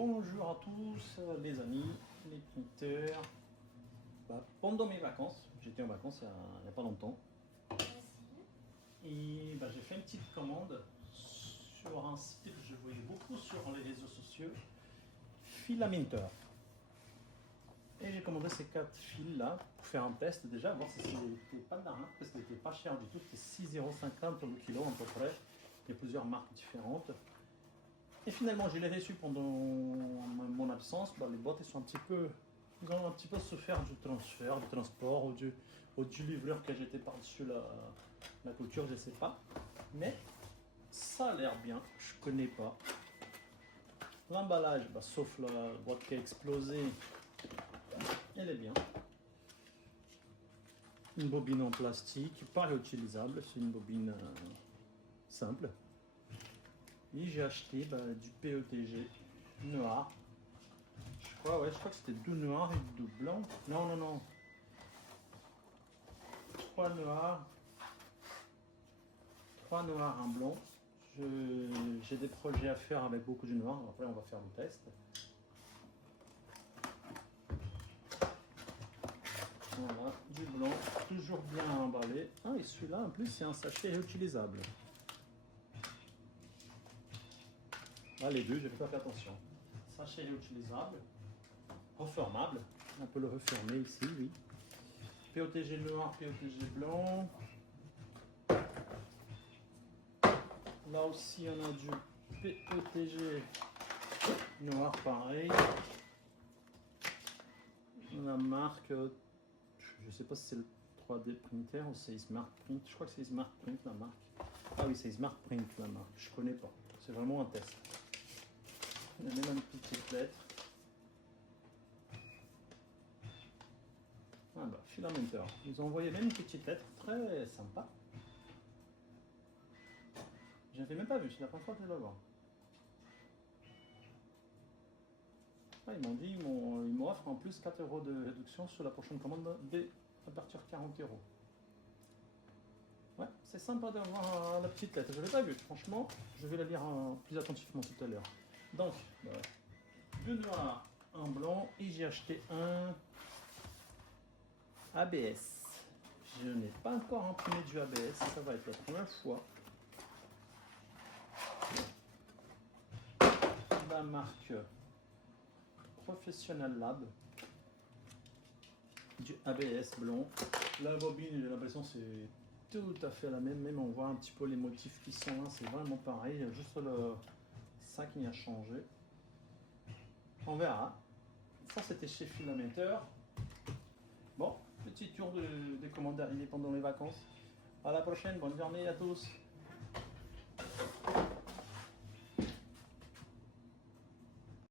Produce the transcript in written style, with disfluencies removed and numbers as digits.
Bonjour à tous les amis, les printeurs. Pendant mes vacances, j'étais en vacances il n'y a pas longtemps. Et j'ai fait une petite commande sur un site que je voyais beaucoup sur les réseaux sociaux, Filamentor. Et j'ai commandé ces 4 fils là pour faire un test déjà, voir si c'était pas d'arnaque parce que c'était pas cher du tout, c'était 6,50 € le kilo à peu près. Il y a plusieurs marques différentes. Et finalement, je l'ai reçu pendant mon absence. Les boîtes sont ils ont un petit peu souffert du transfert, du transport ou du livreur que j'étais par-dessus la couture, je ne sais pas. Mais ça a l'air bien, je ne connais pas. L'emballage, sauf la boîte qui a explosé, elle est bien. Une bobine en plastique, pas réutilisable, c'est une bobine simple. Et j'ai acheté du PETG noir. Je crois que c'était 2 noirs et 2 blancs. Non. 3 noirs. 3 noirs, un blanc. J'ai des projets à faire avec beaucoup de noirs. Après, on va faire le test. Voilà, du blanc, toujours bien emballé. Ah, et celui-là, en plus, c'est un sachet réutilisable. Là, les deux, je n'ai pas fait attention. Sachet réutilisable, reformable. On peut le refermer ici, oui. POTG noir, POTG blanc. Là aussi, on a du POTG noir, pareil. La marque, je ne sais pas si c'est le 3D Printer ou c'est Smart Print. Je crois que c'est Smart Print la marque. Ah oui, c'est Smart Print la marque. Je ne connais pas. C'est vraiment un test. Il y a même une petite lettre. Filamentor. Ils ont envoyé même une petite lettre très sympa. Je n'avais même pas vu, c'est la première fois que je la vois. Ils m'ont dit, ils m'offrent en plus 4 € de réduction sur la prochaine commande à partir de 40 €. Ouais, c'est sympa d'avoir la petite lettre. Je ne l'ai pas vue, franchement, je vais la lire plus attentivement tout à l'heure. Donc, 2 noirs, un blanc, et j'ai acheté un ABS. Je n'ai pas encore imprimé du ABS, ça va être la première fois. La marque Professional Lab, du ABS blanc. La bobine, j'ai l'impression c'est tout à fait la même, on voit un petit peu les motifs qui sont là, c'est vraiment pareil, il y a juste le sac qui a changé. On verra. Ça c'était chez Filamentor. Bon, petit tour des commandes arrivées pendant les vacances. À la prochaine, bonne journée à tous.